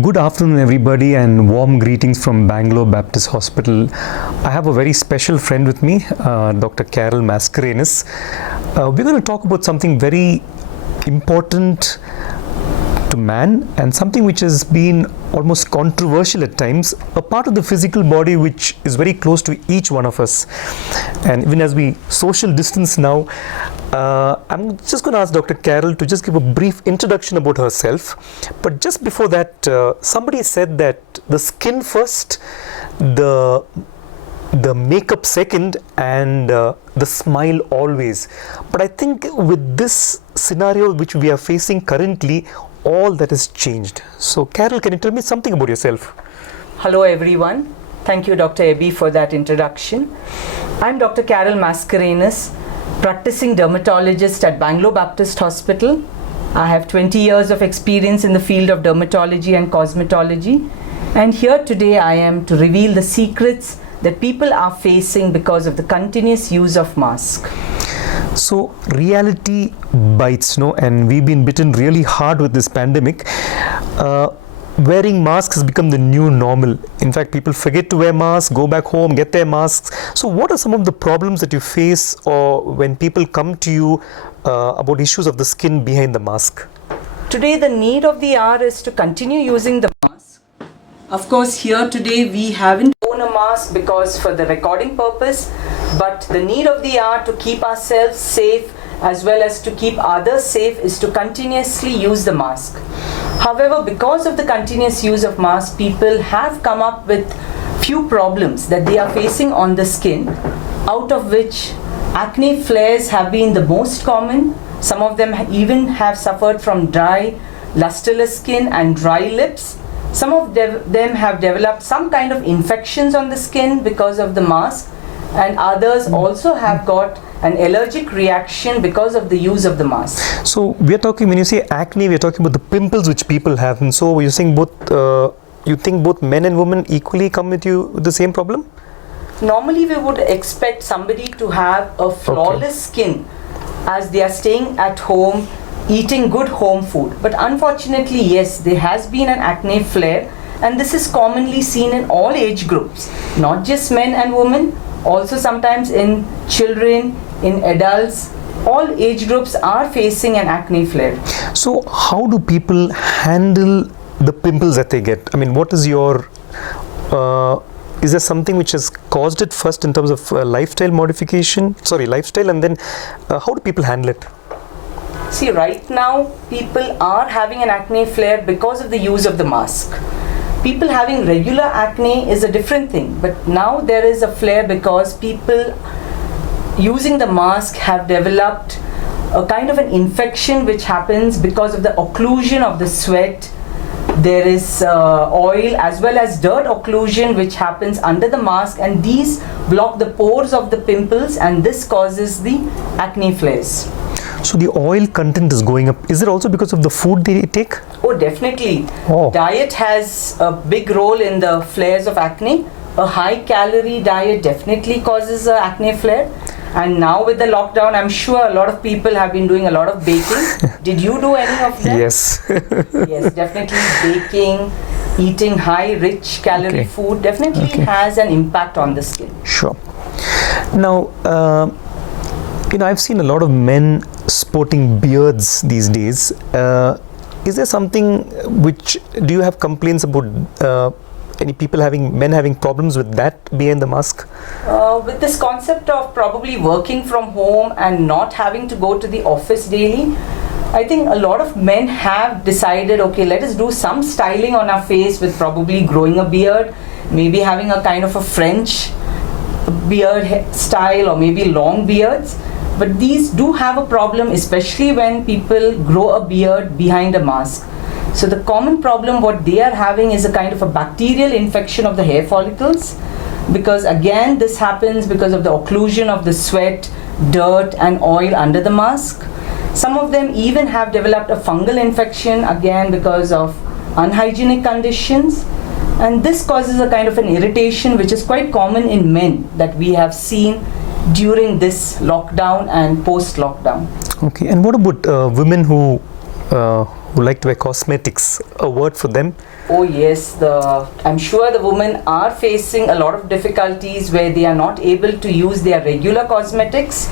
Good afternoon, everybody, and warm greetings from Bangalore Baptist Hospital. I have a very special friend with me, Dr. Carol Mascarenhas. We're going to talk about something very important to man and something which has been almost controversial at times, a part of the physical body which is very close to each one of us. And even as we social distance now, I'm just going to ask Dr. Carol to just give a brief introduction about herself. But just before that, somebody said that the skin first, the makeup second, and the smile always. But I think with this scenario which we are facing currently, all that has changed. So Carol, can you tell me something about yourself? Hello everyone. Thank you Dr. Ebi for that introduction. I'm Dr. Carol Mascarenhas, practicing dermatologist at Bangalore Baptist Hospital. I have 20 years of experience in the field of dermatology and cosmetology. And here today I am to reveal the secrets that people are facing because of the continuous use of mask. So reality bites, no? And we've been bitten really hard with this pandemic. Wearing masks has become the new normal. In fact, people forget to wear masks, go back home, get their masks. So what are some of the problems that you face, or when people come to you about issues of the skin behind the mask? Today the need of the hour is to continue using the mask. Of course, here today we haven't worn a mask because for the recording purpose, but the need of the hour to keep ourselves safe as well as to keep others safe is to continuously use the mask. However, because of the continuous use of mask, people have come up with few problems that they are facing on the skin, out of which acne flares have been the most common. Some of them even have suffered from dry, lusterless skin and dry lips. Some of them have developed some kind of infections on the skin because of the mask, and others also have got an allergic reaction because of the use of the mask. So we are talking, when you say acne, we are talking about the pimples which people have. And so you're saying you think both men and women equally come with you with the same problem? Normally we would expect somebody to have a flawless skin as they are staying at home, eating good home food. But unfortunately, yes, there has been an acne flare, and this is commonly seen in all age groups, not just men and women, also sometimes in children, in adults. All age groups are facing an acne flare. So how do people handle the pimples that they get? I mean, what is your is there something which has caused it first in terms of lifestyle, and then how do people handle it? See, right now people are having an acne flare because of the use of the mask. People having regular acne is a different thing, but now there is a flare because people using the mask have developed a kind of an infection which happens because of the occlusion of the sweat. There is oil as well as dirt occlusion which happens under the mask, and these block the pores of the pimples, and this causes the acne flares. So the oil content is going up. Is it also because of the food they take? Oh, definitely. Diet has a big role in the flares of acne. A high calorie diet definitely causes an acne flare. And now with the lockdown, I'm sure a lot of people have been doing a lot of baking. Did you do any of that? Yes. Yes, definitely baking, eating high rich calorie food definitely has an impact on the skin. Sure. Now, I've seen a lot of men sporting beards these days. Is there something do you have complaints about any men having problems with that behind the mask? With this concept of probably working from home and not having to go to the office daily, I think a lot of men have decided, okay, let us do some styling on our face with probably growing a beard, maybe having a kind of a French beard style, or maybe long beards. But these do have a problem, especially when people grow a beard behind a mask. So the common problem what they are having is a kind of a bacterial infection of the hair follicles, because again this happens because of the occlusion of the sweat, dirt and oil under the mask. Some of them even have developed a fungal infection, again because of unhygienic conditions. And this causes a kind of an irritation which is quite common in men that we have seen during this lockdown and post-lockdown. Okay, and what about women who who like to wear cosmetics, a word for them? Oh yes, I'm sure the women are facing a lot of difficulties where they are not able to use their regular cosmetics.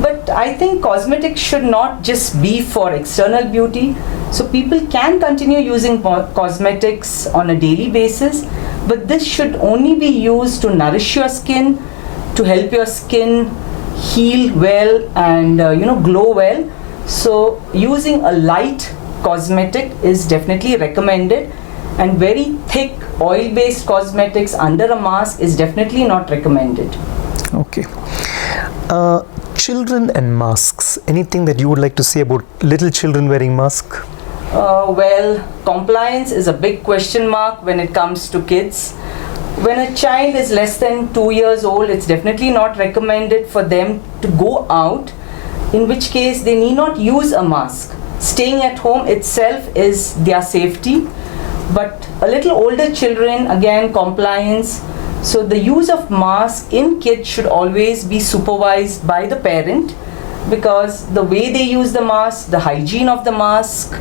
But I think cosmetics should not just be for external beauty. So people can continue using cosmetics on a daily basis, but this should only be used to nourish your skin, to help your skin heal well and glow well. So using a light cosmetic is definitely recommended, and very thick oil-based cosmetics under a mask is definitely not recommended. Okay. Children and masks. Anything that you would like to say about little children wearing masks? Well, compliance is a big question mark when it comes to kids. When a child is less than 2 years old, it's definitely not recommended for them to go out, in which case they need not use a mask. Staying at home itself is their safety. But a little older children, again, compliance. So the use of mask in kids should always be supervised by the parent, because the way they use the mask, the hygiene of the mask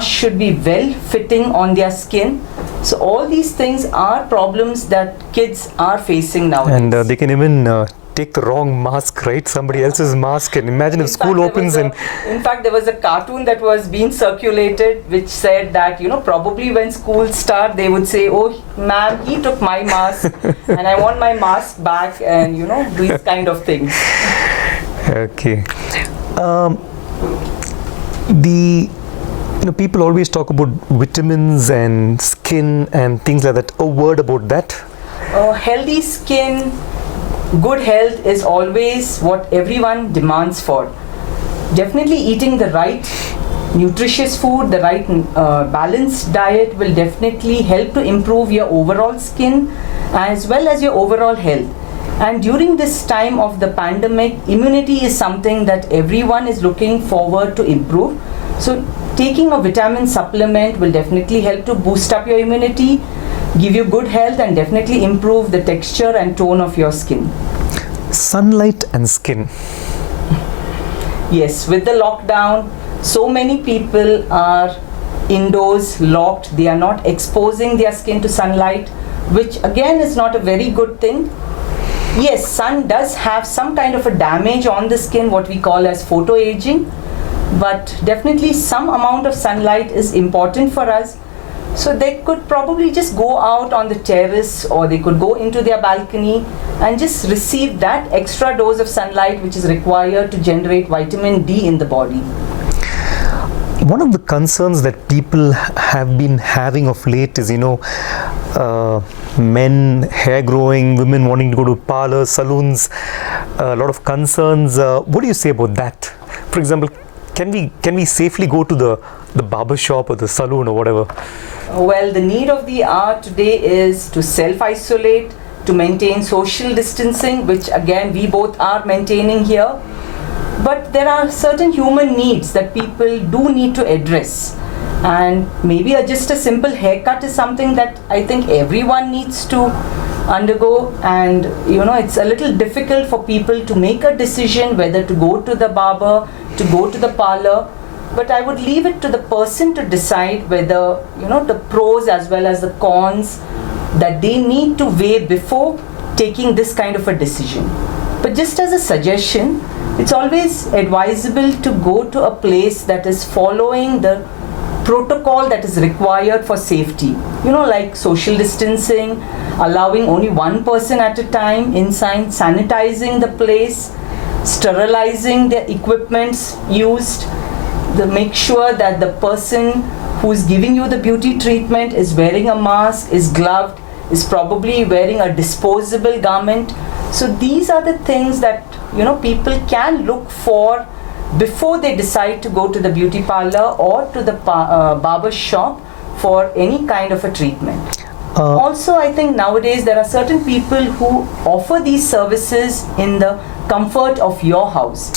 should be well fitting on their skin. So all these things are problems that kids are facing nowadays. And they can even take the wrong mask, right? Somebody else's mask. And imagine if school opens and... In fact, there was a cartoon that was being circulated which said that, probably when schools start, they would say, oh, ma'am, he took my mask and I want my mask back, and, these kind of things. Okay. People always talk about vitamins and skin and things like that. A word about that? Healthy skin, good health is always what everyone demands for. Definitely eating the right nutritious food, the right balanced diet will definitely help to improve your overall skin as well as your overall health. And during this time of the pandemic, immunity is something that everyone is looking forward to improve. So taking a vitamin supplement will definitely help to boost up your immunity, give you good health, and definitely improve the texture and tone of your skin. Sunlight and skin. Yes, with the lockdown, so many people are indoors, locked. They are not exposing their skin to sunlight, which again is not a very good thing. Yes, sun does have some kind of a damage on the skin, what we call as photoaging, but definitely some amount of sunlight is important for us. So they could probably just go out on the terrace, or they could go into their balcony and just receive that extra dose of sunlight which is required to generate vitamin D in the body. One of the concerns that people have been having of late is, men hair growing, women wanting to go to parlors, salons, a lot of concerns. What do you say about that? For example, can we safely go to the barber shop or the salon or whatever? Well, the need of the hour today is to self-isolate, to maintain social distancing, which again we both are maintaining here. But there are certain human needs that people do need to address. And maybe just a simple haircut is something that I think everyone needs to undergo. And it's a little difficult for people to make a decision whether to go to the barber, to go to the parlor. But I would leave it to the person to decide whether, the pros as well as the cons that they need to weigh before taking this kind of a decision. But just as a suggestion, it's always advisable to go to a place that is following the protocol that is required for safety. Like social distancing, allowing only one person at a time inside, sanitizing the place, sterilizing the equipments used, make sure that the person who is giving you the beauty treatment is wearing a mask, is gloved, is probably wearing a disposable garment. So these are the things that people can look for before they decide to go to the beauty parlor or to the barber shop for any kind of a treatment. Also, I think nowadays there are certain people who offer these services in the comfort of your house.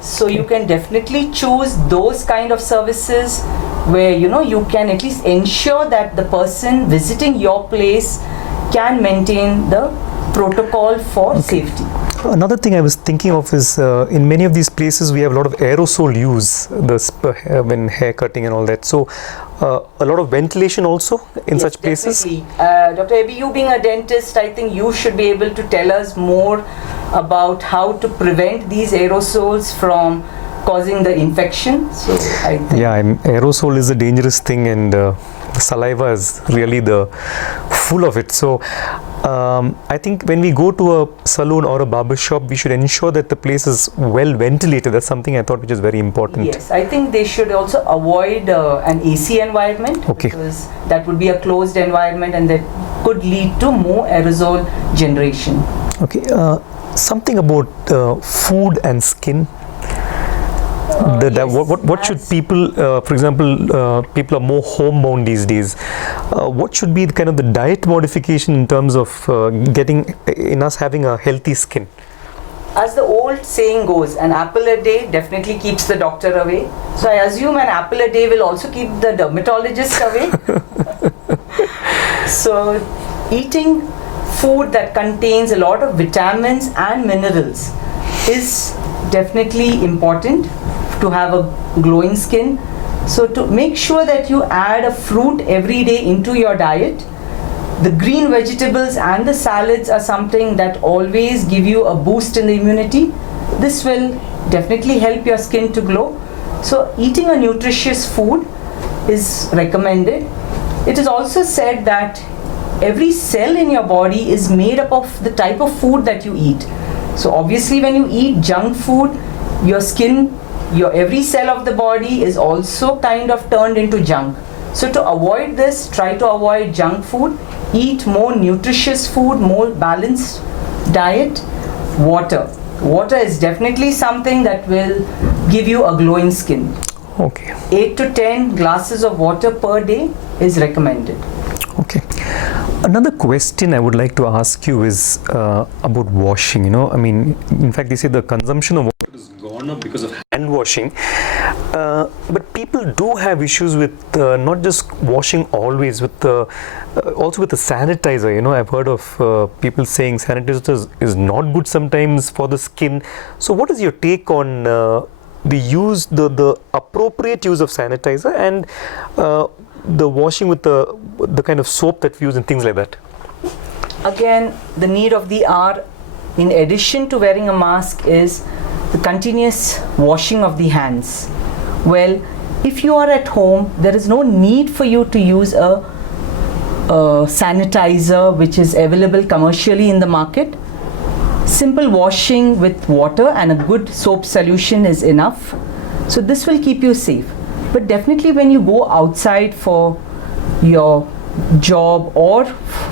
So you can definitely choose those kind of services where you can at least ensure that the person visiting your place can maintain the protocol for safety. Another thing I was thinking of is in many of these places we have a lot of aerosol use when hair cutting and all that. So a lot of ventilation also in Yes, such places. definitely. Dr. Abhi, you being a dentist, I think you should be able to tell us more about how to prevent these aerosols from causing the infection. So I think Yeah, and aerosol is a dangerous thing, and the saliva is really the full of it. So I think when we go to a salon or a barber shop, we should ensure that the place is well ventilated. That's something I thought which is very important. yes, I think they should also avoid an AC environment, Okay. because that would be a closed environment and that could lead to more aerosol generation. Okay, something about food and skin. Yes, What should as- people, for example, people are more homebound these days. What should be the kind of the diet modification in terms of getting in us having a healthy skin? As the old saying goes, an apple a day definitely keeps the doctor away. So I assume an apple a day will also keep the dermatologist away. So eating food that contains a lot of vitamins and minerals is definitely important to have a glowing skin. So to make sure that you add a fruit every day into your diet, the green vegetables and the salads are something that always give you a boost in the immunity. This will definitely help your skin to glow. So eating a nutritious food is recommended. It is also said that every cell in your body is made up of the type of food that you eat. So obviously when you eat junk food, your skin, your every cell of the body is also kind of turned into junk. So to avoid this, try to avoid junk food, eat more nutritious food, more balanced diet. Water is definitely something that will give you a glowing skin. Okay. 8 to 10 glasses of water per day is recommended. Okay. Another question I would like to ask you is about washing. You know, I mean, in fact, they say the consumption of water has gone up because of hand washing. But people do have issues with not just washing always, with also with the sanitizer. You know, I've heard of people saying sanitizer is not good sometimes for the skin. So, what is your take on the appropriate use of sanitizer and the washing with the kind of soap that we use and things like that? Again, the need of the hour, in addition to wearing a mask, is the continuous washing of the hands. Well, if you are at home, there is no need for you to use a sanitizer which is available commercially in the market. Simple washing with water and a good soap solution is enough. So this will keep you safe. But definitely when you go outside for your job or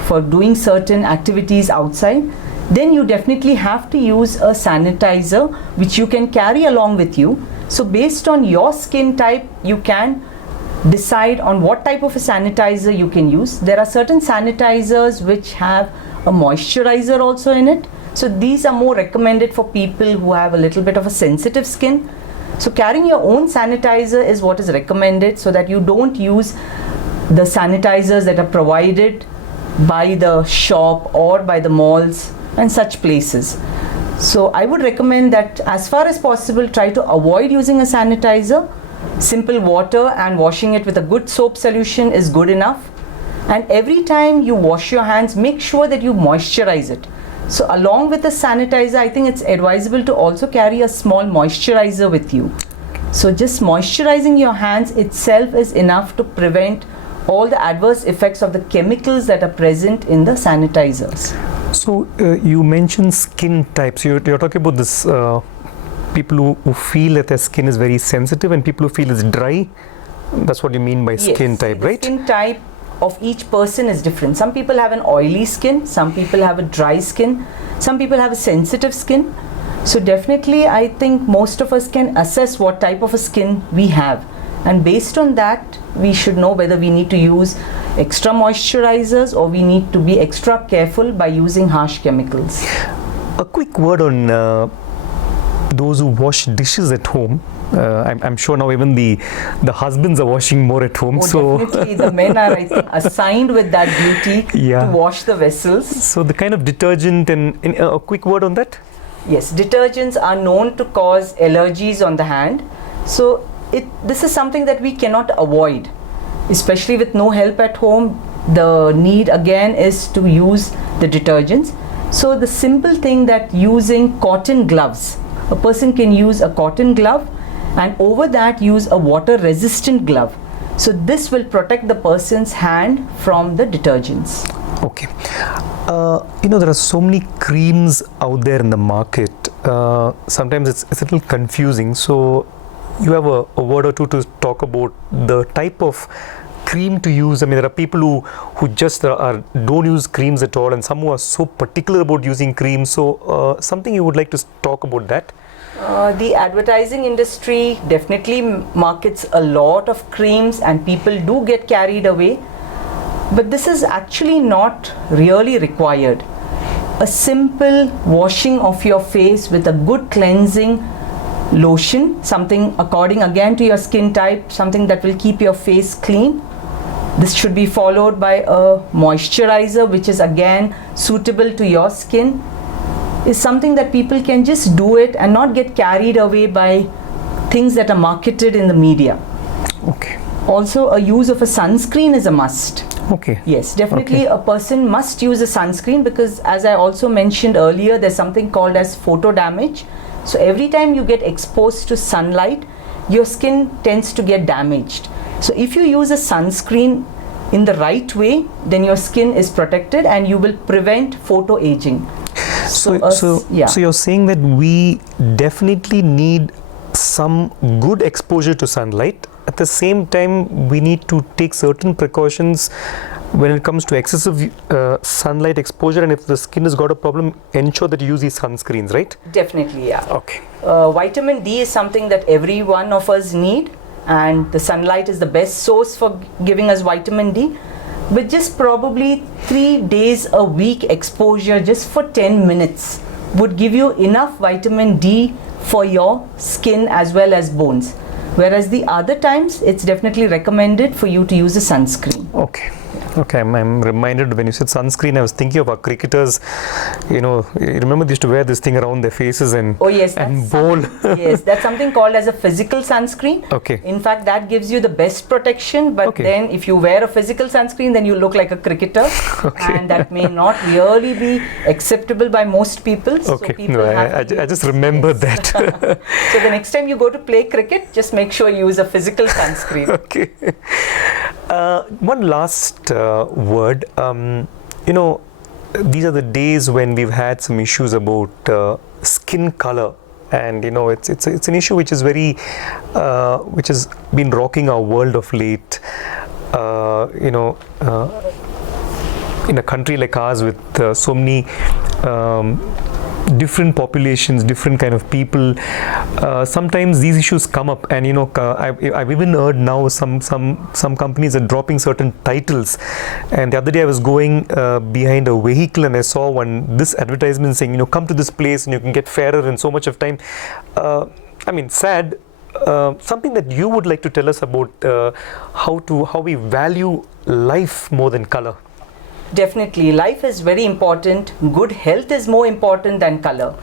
for doing certain activities outside, then you definitely have to use a sanitizer which you can carry along with you. So based on your skin type, you can decide on what type of a sanitizer you can use. There are certain sanitizers which have a moisturizer also in it. So these are more recommended for people who have a little bit of a sensitive skin. So carrying your own sanitizer is what is recommended, so that you don't use the sanitizers that are provided by the shop or by the malls and such places. So I would recommend that as far as possible, try to avoid using a sanitizer. Simple water and washing it with a good soap solution is good enough. And every time you wash your hands, make sure that you moisturize it. So along with the sanitizer, I think it's advisable to also carry a small moisturizer with you. So just moisturizing your hands itself is enough to prevent all the adverse effects of the chemicals that are present in the sanitizers. So you mentioned skin types. You're talking about this people who feel that their skin is very sensitive and people who feel it's dry. That's what you mean by skin Yes, type, the right? Skin type of each person is different. Some people have an oily skin, some people have a dry skin, some people have a sensitive skin. So definitely I think most of us can assess what type of a skin we have, and based on that we should know whether we need to use extra moisturizers or we need to be extra careful by using harsh chemicals. A quick word on those who wash dishes at home. I'm sure now even the husbands are washing more at home. Oh, definitely the men are, I think, assigned with that duty Yeah. to wash the vessels. So the kind of detergent and a quick word on that. Yes, detergents are known to cause allergies on the hand. So this is something that we cannot avoid, especially with no help at home. The need again is to use the detergents. So the simple thing that using cotton gloves, a person can use a cotton glove and over that use a water resistant glove. So this will protect the person's hand from the detergents. Okay. There are so many creams out there in the market. Sometimes it's a little confusing. So you have a word or two to talk about the type of cream to use. I mean, there are people who just don't use creams at all, and some who are so particular about using creams. So something you would like to talk about that? The advertising industry definitely markets a lot of creams and people do get carried away. But this is actually not really required. A simple washing of your face with a good cleansing lotion, something according again to your skin type, something that will keep your face clean. This should be followed by a moisturizer which is again suitable to your skin. Is something that people can just do it and not get carried away by things that are marketed in the media. Okay. Also, a use of a sunscreen is a must. Okay. Yes, definitely a person must use a sunscreen because, as I also mentioned earlier, there's something called as photo damage. So every time you get exposed to sunlight, your skin tends to get damaged. So if you use a sunscreen in the right way, then your skin is protected and you will prevent photo aging. So you're saying that we definitely need some good exposure to sunlight. At the same time, we need to take certain precautions when it comes to excessive sunlight exposure, and if the skin has got a problem, ensure that you use these sunscreens, right? Definitely, yeah. Okay. Vitamin D is something that every one of us need, and the sunlight is the best source for giving us vitamin D. With just probably 3 days a week exposure just for 10 minutes would give you enough vitamin D for your skin as well as bones. Whereas the other times, it's definitely recommended for you to use a sunscreen. Okay. Okay, I'm reminded when you said sunscreen, I was thinking of our cricketers. You remember they used to wear this thing around their faces and bowl. Yes, that's something called as a physical sunscreen. Okay. In fact, that gives you the best protection. But then, if you wear a physical sunscreen, then you look like a cricketer, and that may not really be acceptable by most people. Okay. So people I just remembered that. So the next time you go to play cricket, just make sure you use a physical sunscreen. Okay. One last word. These are the days when we've had some issues about skin color, and it's an issue which is which has been rocking our world of late. In a country like ours with so many different populations, different kind of people, sometimes these issues come up, and I've even heard now some companies are dropping certain titles. And the other day I was going behind a vehicle and I saw this advertisement saying, come to this place and you can get fairer in so much of time. Sad. Something that you would like to tell us about how we value life more than color. Definitely, life is very important. Good health is more important than color.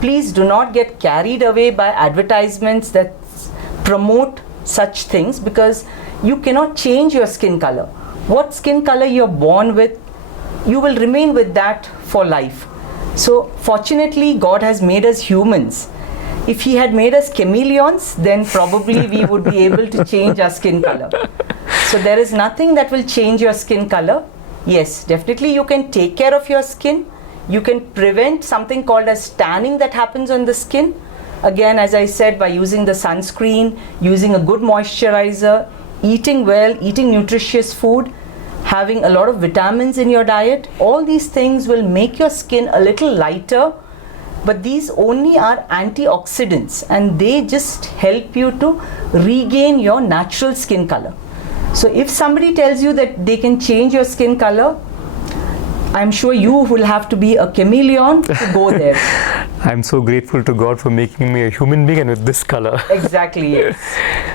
Please do not get carried away by advertisements that promote such things, because you cannot change your skin color. What skin color you're born with, you will remain with that for life. So fortunately, God has made us humans. If He had made us chameleons, then probably we would be able to change our skin color. So there is nothing that will change your skin color. Yes, definitely you can take care of your skin. You can prevent something called as tanning that happens on the skin. Again, as I said, by using the sunscreen, using a good moisturizer, eating well, eating nutritious food, having a lot of vitamins in your diet. All these things will make your skin a little lighter, but these only are antioxidants and they just help you to regain your natural skin color. So if somebody tells you that they can change your skin color, I'm sure you will have to be a chameleon to go there. I'm so grateful to God for making me a human being and with this color. Exactly, yes.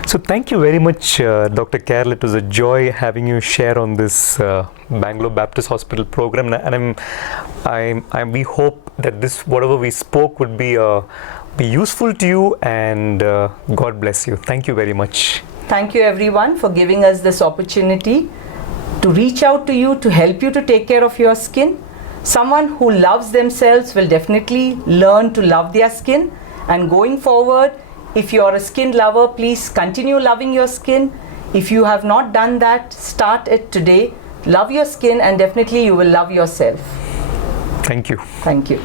So thank you very much, Dr. Carol. It was a joy having you share on this Bangalore Baptist Hospital program, and we hope that this whatever we spoke would be useful to you, and God bless you. Thank you very much. Thank you everyone for giving us this opportunity to reach out to you, to help you to take care of your skin. Someone who loves themselves will definitely learn to love their skin, and going forward, if you're a skin lover, please continue loving your skin. If you have not done that, start it today. Love your skin, and definitely you will love yourself. Thank you. Thank you.